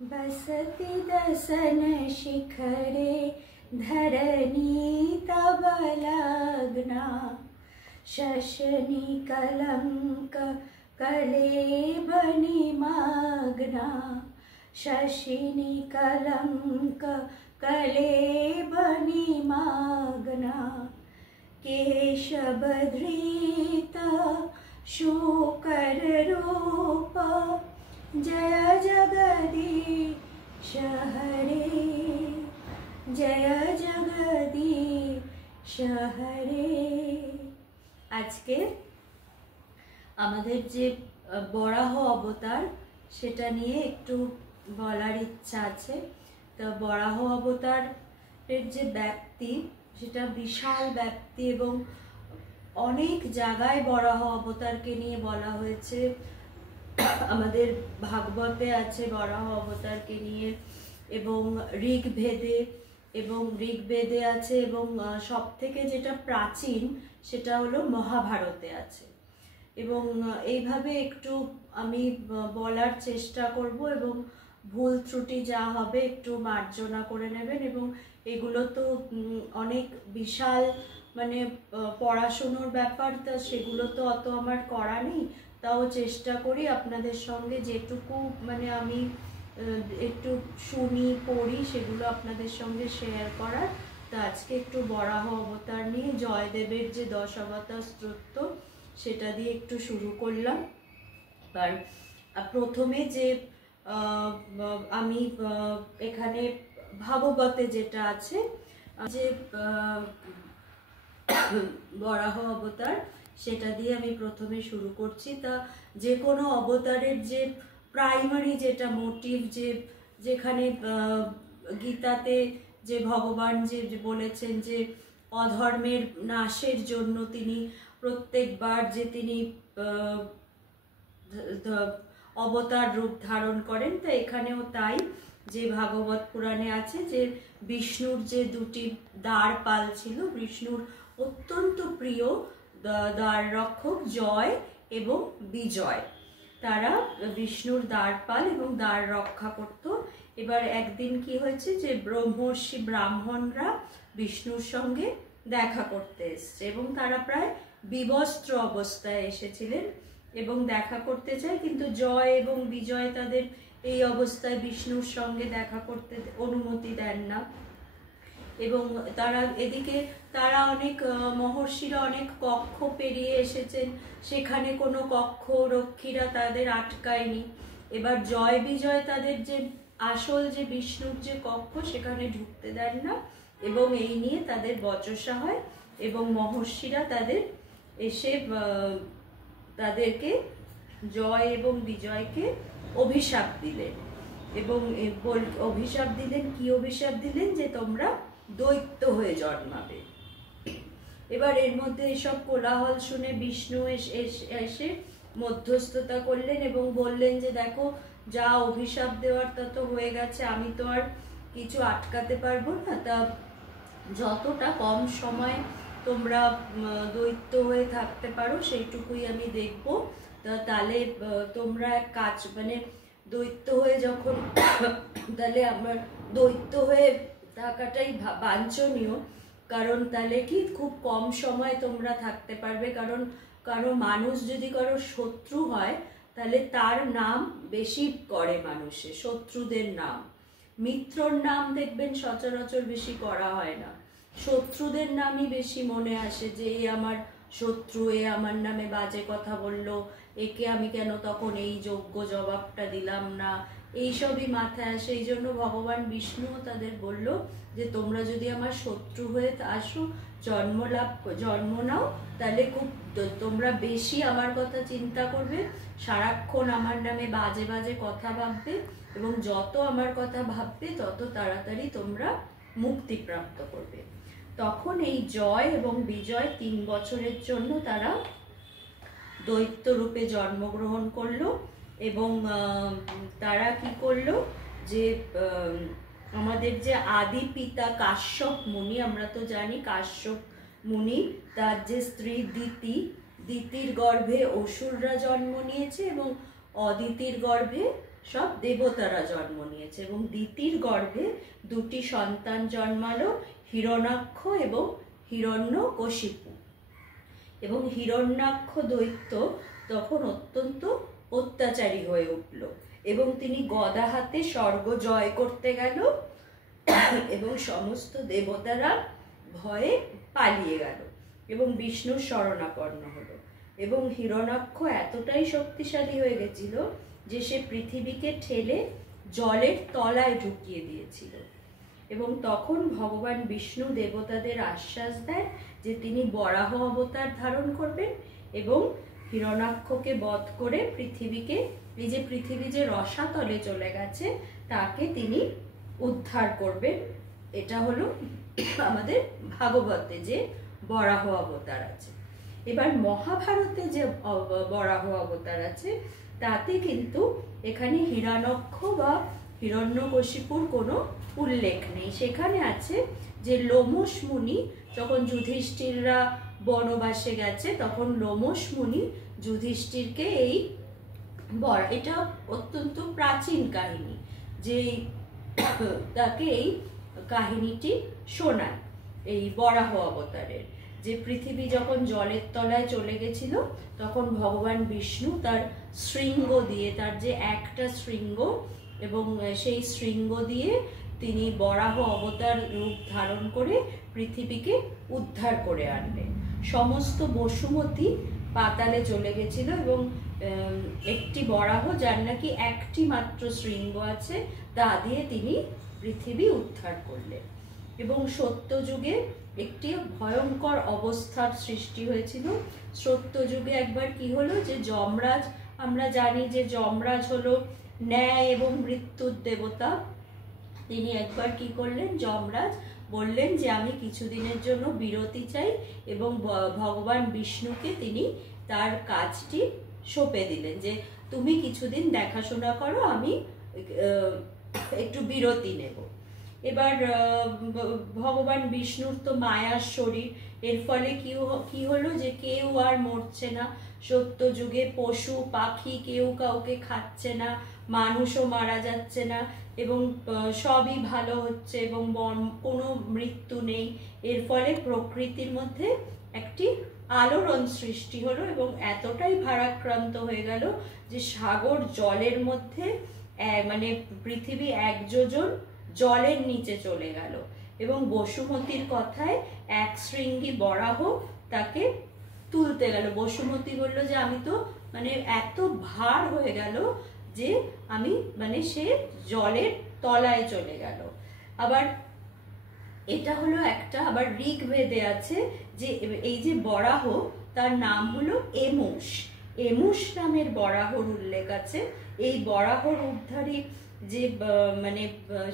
बसति दसन शिखरे धरणी तव लग्ना शशनी कलंक कलेबनिमग्ना शशिनी कलंक कलेबनिमग्ना केशबधृत शूकर रूप जय जगदीश हरे जय जगदीश हरे। আজকে আমাদের যে বরাহ অবতার সেটা নিয়ে একটু বলার ইচ্ছা আছে। তো বরাহ অবতারের যে ব্যাপ্তি সেটা বিশাল ব্যাপ্তি এবং অনেক জায়গায় বরাহ অবতারকে নিয়ে বলা হয়েছে। আমাদের ভাগবতে আছে বরাহ অবতারকে নিয়ে এবং ঋগ্বেদে আছে এবং সবথেকে যেটা প্রাচীন সেটা হলো মহাভারতে আছে। এবং এইভাবে একটু আমি বলার চেষ্টা করব এবং ভুল ত্রুটি যা হবে একটু মার্জনা করে নেবেন। এবং এগুলো তো অনেক বিশাল মানে পড়াশুনোর ব্যাপার, তা সেগুলো তো অত আমার করা নেই, তাও চেষ্টা করি আপনাদের সঙ্গে যেটুকু মানে আমি একটু শুনি পড়ি সেগুলো আপনাদের সঙ্গে শেয়ার করার। তা আজকে একটু বরাহ অবতার নিয়ে জয়দেবের যে 10 অবতার স্তোত্র সেটা দিয়ে একটু শুরু করলাম। আর প্রথমে যে আমি এখানে ভাগবতে যেটা আছে যে বরাহ অবতার সেটা দিয়ে আমি প্রথমে শুরু করছি। তা যে কোনো অবতারের যে প্রাইমারি যেটা মোটিভ, যেখানে গীতাতে যে ভগবান যে বলেছেন যে অধর্মের নাশের জন্য তিনি প্রত্যেকবার যে তিনি অবতার রূপ ধারণ করেন, তা এখানেও তাই। যে ভাগবত পুরাণে আছে যে বিষ্ণুর যে দুটি দ্বারপাল ছিল, বিষ্ণুর অত্যন্ত প্রিয় দ্বার রক্ষক জয় এবং বিজয়, তারা বিষ্ণুর দ্বারপাল এবং দ্বার রক্ষা করত। এবার একদিন কি হয়েছে যে ব্রহ্মর্ষি ব্রাহ্মণরা বিষ্ণুর সঙ্গে দেখা করতে এসছে এবং তারা প্রায় বিবস্ত্র অবস্থায় এসেছিলেন এবং দেখা করতে চায়, কিন্তু জয় এবং বিজয় তাদের এই অবস্থায় বিষ্ণুর সঙ্গে দেখা করতে অনুমতি দেন না। এবং তারা এদিকে তারা অনেক মহর্ষিরা অনেক কক্ষ পেরিয়ে এসেছেন, সেখানে কোনো কক্ষ রক্ষীরা তাদের আটকায়নি। এবার জয় বিজয় তাদের যে আসল যে বিষ্ণুর যে কক্ষ সেখানে ঢুকতে দেন না এবং এই নিয়ে তাদের বচসা হয় এবং মহর্ষিরা তাদের এসে তাদেরকে জয় এবং বিজয়কে অভিশাপ দিলেন। এবং অভিশাপ দিলেন, কি অভিশাপ দিলেন? যে তোমরা দৈত্য হয়ে জন্মাবে। এবার এর মধ্যে এসব কোলাহল শুনে বিষ্ণু এসে মধ্যস্থতা করলেন এবং বললেন যে দেখো, যা অভিশাপ দেওয়ার তা তো হয়ে গেছে, আমি তো আর কিছু আটকাতে পারবো না, তা যতটা কম সময় তোমরা দৈত্য হয়ে থাকতে পারো সেইটুকুই আমি দেখব। তাহলে তোমরা এক কাজ মানে দৈত্য হয়ে যখন তাহলে আমার দৈত্য হয়ে থাকাটাই বাঞ্ছনীয়, কারণ তাহলে কি খুব কম সময় তোমরা থাকতে পারবে। কারণ মানুষ যদি কারো শত্রু হয় তাহলে তার নাম বেশি করে মানুষের, শত্রুদের নাম। মিত্রর নাম দেখবেন সচরাচর বেশি করা হয় না, শত্রুদের নামই বেশি মনে আসে যে এ আমার শত্রু, এ আমার নামে বাজে কথা বলল, একে আমি কেন তখন এই যোগ্য জবাবটা দিলাম না, এইসবই মাথায় আসে। এই জন্য ভগবান বিষ্ণু তাদের বলল যে তোমরা যদি আমার শত্রু হয়ে আসো, জন্ম নাও, তাহলে খুব তোমরা বেশি আমার কথা চিন্তা করবে, সারাক্ষণ আমার নামে বাজে বাজে কথা ভাববে এবং যত আমার কথা ভাববে তত তাড়াতাড়ি তোমরা মুক্তিপ্রাপ্ত করবে। তখন এই জয় এবং বিজয় 3 বছরের জন্য তারা দৈত্য রূপে জন্মগ্রহণ করলো। এবং তারা কি করলো যে আমাদের যে আদি পিতা কাশ্যপ মুনি, আমরা তো জানি কাশ্যপ মুনি, তার যে স্ত্রী দিতির গর্ভে অসুররা জন্ম নিয়েছে এবং অদিতির গর্ভে সব দেবতারা জন্ম নিয়েছে এবং দিতির গর্ভে দুটি সন্তান জন্মালো, হিরণ্যাক্ষ এবং হিরণ্যকশিপু। এবং হিরণ্যাক্ষ দৈত্য তখন অত্যন্ত অত্যাচারী হয়ে উঠল এবং তিনি গদা হাতে স্বর্গ জয় করতে গেল এবং সমস্ত দেবতারা ভয়ে পালিয়ে গেল এবং বিষ্ণুর শরণাপন্ন হলো। এবং হিরণ্যাক্ষ এতটাই শক্তিশালী হয়ে গেছিল যে সে পৃথিবীকে ঠেলে জলের তলায় ঢুকিয়ে দিয়েছিল। এবং তখন ভগবান বিষ্ণু দেবতাদের আশ্বাস দেয় যে তিনি বরাহ অবতার ধারণ করবেন এবং হিরণ্যাক্ষকে বধ করে পৃথিবীকে, এই যে পৃথিবী যে রসাতলে চলে গেছে তাকে তিনি উদ্ধার করবেন। এটা হলো আমাদের ভাগবতে যে বরাহ অবতার আছে। এবার মহাভারতে যে বরাহ অবতার আছে তাতে কিন্তু এখানে হিরণ্যাক্ষ বা হিরণ্যকশিপুর কোনো উল্লেখ নেই। সেখানে আছে যে লোমশ মুনি, যখন যুধিষ্ঠিররা বনবাসে গেছে তখন লোমশ মুনি যুধিষ্ঠিরকে এটা অত্যন্ত প্রাচীন কাহিনী, যে তাকে এই কাহিনীটি শোনায় এই বরাহ অবতারের, যে পৃথিবী যখন জলের তলায় চলে গেছিল তখন ভগবান বিষ্ণু তার শৃঙ্গ দিয়ে, তার যে একটা শৃঙ্গ এবং সেই শৃঙ্গ দিয়ে তিনি বরাহ অবতার রূপ ধারণ করে পৃথিবীকে উদ্ধার করে আনলেন। সমস্ত বসুমতী পাতালে চলে গেছিল এবং একটি বরাহ, যার নাকি একটি মাত্র শৃঙ্গ আছে, তা দিয়ে তিনি পৃথিবী উদ্ধার করলেন। এবং সত্যযুগে একটি ভয়ঙ্কর অবস্থার সৃষ্টি হয়েছিল। সত্যযুগে একবার কি হলো যে যমরাজ, আমরা জানি যে যমরাজ হলো ন্যায় এবং মৃত্যুর দেবতা, তিনি একবার কি করলেন, যমরাজ বললেন যে আমি কিছুদিনের জন্য বিরতি চাই এবং ভগবান বিষ্ণুকে তিনি তার কাজটি সঁপে দিলেন যে তুমি কিছুদিন দেখাশোনা করো, আমি একটু বিরতি নেব। এবার ভগবান বিষ্ণুর তো মায়ার শরীর, এর ফলে কি হলো যে কেউ আর মরছে না সত্যযুগে, পশু পাখি কেউ কাউকে খাচ্ছে না, মানুষও মারা যাচ্ছে না এবং সবই ভালো হচ্ছে এবং কোনো মৃত্যু নেই। এর ফলে প্রকৃতির মধ্যে একটি আলোড়ন সৃষ্টি হলো এবং এতটাই ভারাক্রান্ত হয়ে গেল যে সাগর জলের মধ্যে, মানে পৃথিবী এক যোজন জলের নিচে চলে গেল এবং বসুমতীর কথায় এক শৃঙ্গী বরাহ তাকে তুলতে গেল। বসুমতী বলল যে আমি তো মানে এত ভার হয়ে গেল যে আমি, মানে সে জলের তলায় চলে গেল। আবার এটা হলো একটা, আবার ঋগ্বেদে আছে যে এই যে বরাহ তার নাম হলো এমুষ, এমুষ নামের বরাহর উল্লেখ আছে। এই বরাহর উদ্ধারী যে মানে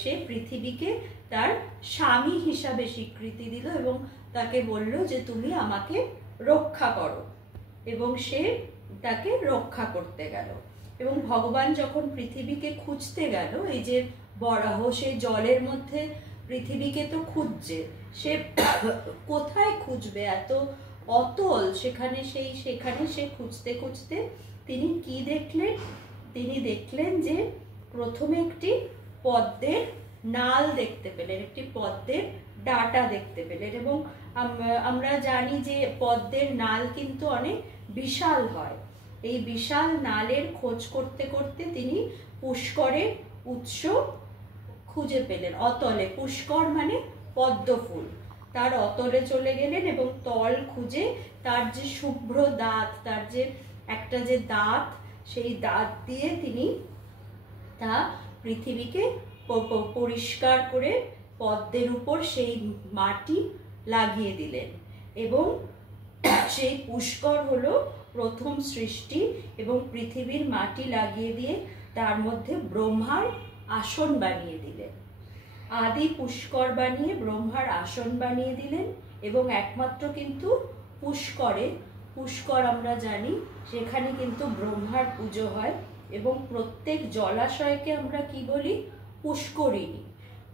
সে পৃথিবীকে তার স্বামী হিসাবে স্বীকৃতি দিল এবং তাকে বলল যে তুমি আমাকে রক্ষা করো, এবং সে তাকে রক্ষা করতে গেল। এবং ভগবান যখন পৃথিবীকে খুঁজতে গেল, এই যে বরাহ সেই জলের মধ্যে পৃথিবীকে তো খুঁজছে, সে কোথায় খুঁজবে, এত অতল সেখানে, সেখানে সে খুঁজতে খুঁজতে তিনি কি দেখলেন, তিনি দেখলেন যে প্রথমে একটি পদ্মের নাল দেখতে পেলেন, একটি পদ্মের ডাটা দেখতে পেলেন। এবং আমরা জানি যে পদ্মের নাল কিন্তু অনেক বিশাল হয়। এই বিশাল নালের খোঁজ করতে করতে তিনি পুষ্করের উৎস খুঁজে পেলেন, অতলে, পুষ্কর মানে পদ্ম ফুল, তার অতলে চলে গেলেন এবং তল খুঁজে তার যে শুভ্র দাঁত, তার যে একটা যে দাঁত, সেই দাঁত দিয়ে তিনি তা পৃথিবীকে পরিষ্কার করে পদ্মের উপর সেই মাটি লাগিয়ে দিলেন। এবং সেই পুষ্কর হলো প্রথম সৃষ্টি এবং পৃথিবীর মাটি লাগিয়ে দিয়ে তার মধ্যে ব্রহ্মার আসন বানিয়ে দিলেন। আদি পুষ্কর বানিয়ে ব্রহ্মার আসন বানিয়ে দিলেন। এবং একমাত্র কিন্তু পুষ্করে, পুষ্কর আমরা জানি সেখানে কিন্তু ব্রহ্মার পুজো হয় এবং প্রত্যেক জলাশয়কে আমরা কি বলি, পুষ্করিণী,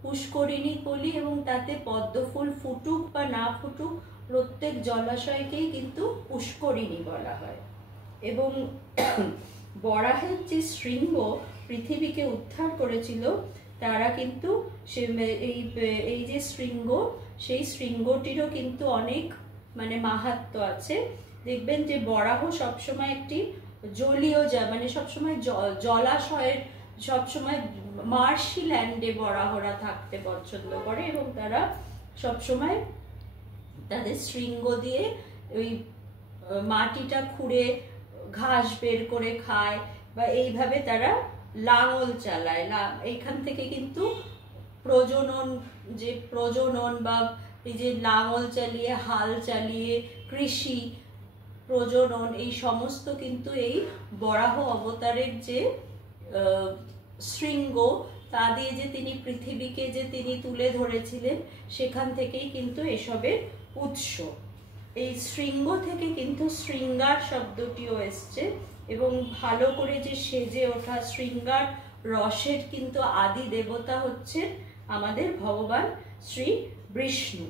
পুষ্করিণী বলি। এবং তাতে পদ্ম ফুল ফুটুক বা না ফুটুক প্রত্যেক জলাশয়কেই কিন্তু পুষ্করিণী বলা হয়। এবং বরাহের যে শৃঙ্গ, পৃথিবীকে উদ্ধার করেছিল তারা কিন্তু এই যে শৃঙ্গ, সেই শৃঙ্গটিরও কিন্তু অনেক মানে মাহাত্ম্য আছে। দেখবেন যে বরাহ সবসময় একটি জলীয় মানে সবসময় জলাশয়ের, সবসময় মার্শি ল্যান্ডে বরাহরা থাকতে পছন্দ করে এবং তারা সবসময় তাদের শৃঙ্গ দিয়ে ওই মাটিটা খুঁড়ে ঘাস বের করে খায় বা এইভাবে তারা লাঙল চালায়। এইখান থেকে কিন্তু প্রজনন বা এই যে লাঙল চালিয়ে, হাল চালিয়ে কৃষি, প্রজনন, এই সমস্ত কিন্তু এই বরাহ অবতারের যে শৃঙ্গ, তা দিয়ে যে তিনি পৃথিবীকে যে তিনি তুলে ধরেছিলেন, সেখান থেকেই কিন্তু এসবের উৎস। এই শৃঙ্গ থেকে কিন্তু শৃঙ্গার শব্দটিও এসছে এবং ভালো করে যে সেজে ওঠা শৃঙ্গার রসের কিন্তু আদি দেবতা হচ্ছে আমাদের ভগবান শ্রী বিষ্ণু।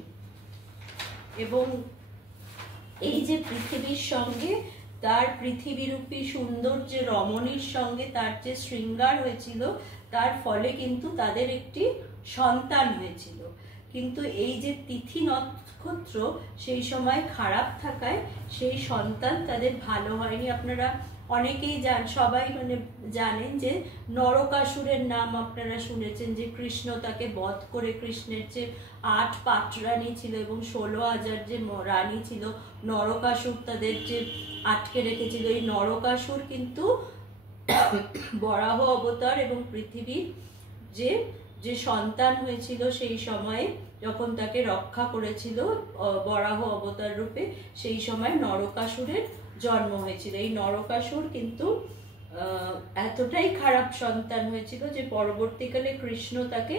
এবং এই যে পৃথিবীর সঙ্গে তার পৃথিবীরূপী সুন্দর যে রমণীর সঙ্গে তার যে শৃঙ্গার হয়েছিল, তার ফলে কিন্তু তাদের একটি সন্তান হয়েছিল। কিন্তু এই যে তিথি নক্ষত্র সেই সময় খারাপ থাকায় সেই সন্তান তাদের ভালো হয়নি। আপনারা অনেকেই সবাই মানে জানেন যে নরকাসুরের নাম আপনারা শুনেছেন, যে কৃষ্ণ তাকে বধ করে, কৃষ্ণের যে 8 পাটরানী ছিল এবং 16,000 যে রানী ছিল, নরকাসুর তাদের যে আটকে রেখেছিল। এই নরকাসুর কিন্তু বরাহ অবতার এবং পৃথিবীর যে সন্তান হয়েছিল সেই সময়ে, যখন তাকে রক্ষা করেছিল বরাহ অবতার রূপে, সেই সময় নরকাসুরের জন্ম হয়েছিল। এই নরকাসুর কিন্তু এতটাই খারাপ সন্তান হয়েছিল যে পরবর্তীকালে কৃষ্ণ তাকে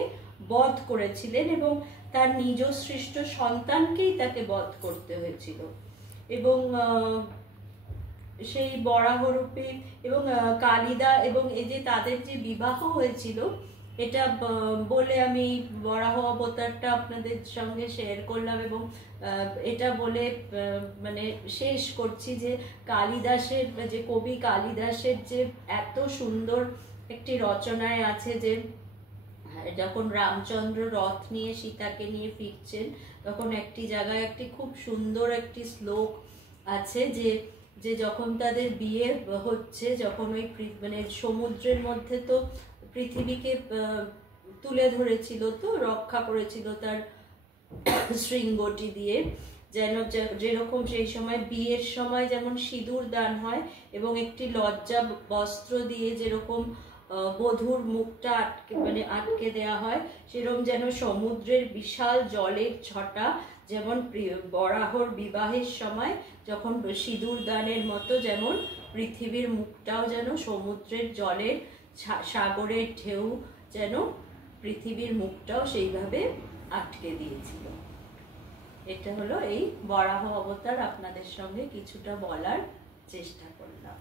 বধ করেছিলেন এবং তার নিজ সৃষ্ট সন্তানকেই তাকে বধ করতে হয়েছিল। এবং সেই বরাহ রূপে এবং কালিদা এবং এই যে তাদের যে বিবাহ হয়েছিল, এটা বলে আমি বরাহ অবতারটা আপনাদের সঙ্গে শেয়ার করলাম এবং এটা বলে মানে শেষ করছি যে কালিদাসের, যে কবি কালিদাসের যে এত সুন্দর একটি রচনায় আছে যে যখন রামচন্দ্র রথ নিয়ে সীতাকে নিয়ে ফিরছেন, তখন একটি জায়গায় একটি খুব সুন্দর একটি শ্লোক আছে যে যখন তাদের বিয়ে হচ্ছে, যখন ওই মানে সমুদ্রের মধ্যে তো পৃথিবীকে তুলে ধরেছিল, তো রক্ষা করেছিল তার শৃঙ্গটি দিয়ে, যেরকম সেই সময় বিয়ের সময় যেমন সিঁদুর দান হয় এবং একটি লজ্জা বস্ত্র দিয়ে যেরকম বধূর মুখটা আটকে দেয়া হয়, সেরকম যেন সমুদ্রের বিশাল জলের ছটা যেমন বরাহর বিবাহের সময় যখন সিঁদুর দানের মতো, যেমন পৃথিবীর মুখটাও যেন সমুদ্রের জলের সাগরের ঢেউ যেন পৃথিবীর মুখটাও সেইভাবে আটকে দিয়েছিল। এটা হলো এই বরাহ অবতার, আপনাদের সঙ্গে কিছুটা বলার চেষ্টা করলাম।